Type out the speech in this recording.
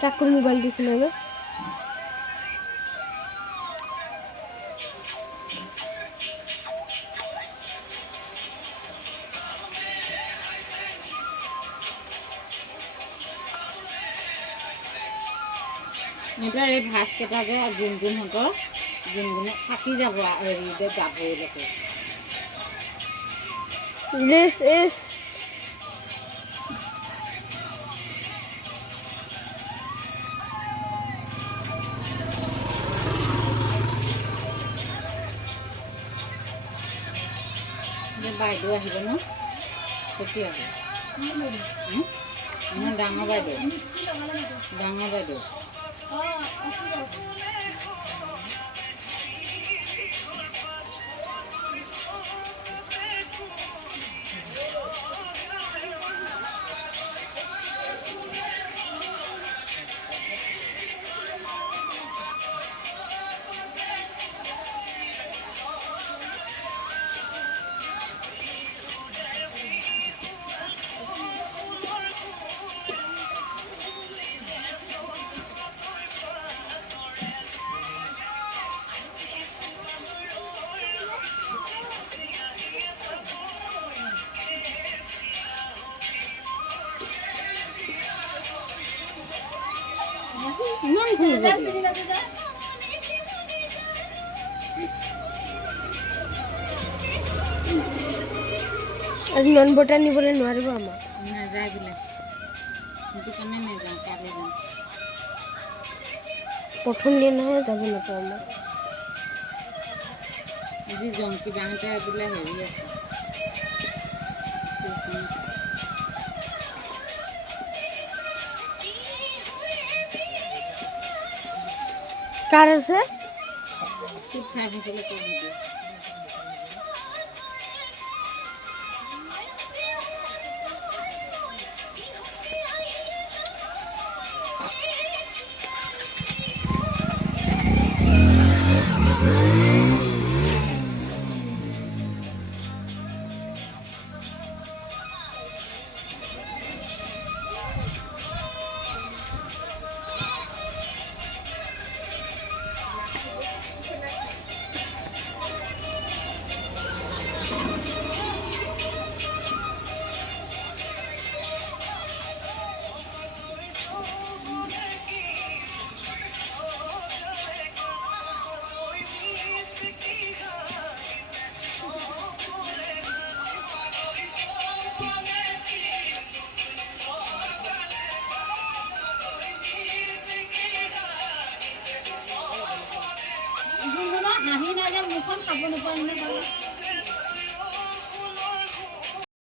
চাকুৰ mobile দিছিল না এবাৰ এই ভাজ কেটা যে গুণগুণহঁতৰ গুণগুণত থাকি যাব হেৰিতে গাভৰুলৈকে This is বাইদেউ আহিব ন কেতিয়া আমাৰ ডাঙৰ বাইদেউ ইমান ফুল আজি নন বটাৰ নিবলৈ নোৱাৰিব আমাক নাযায় বোলে সেইটো কাৰণে নাযাওঁ কালি যাম প্ৰথম দিনাহে যাব নাপাওঁ আমাক আজি জংকী বাহঁতে বোলে হেৰি আছে কাৰ আছে চুপ খাই থাকিলে কৈ নিদিয়ে হাঁহি নাযায় মুখখন খাব নোপোৱা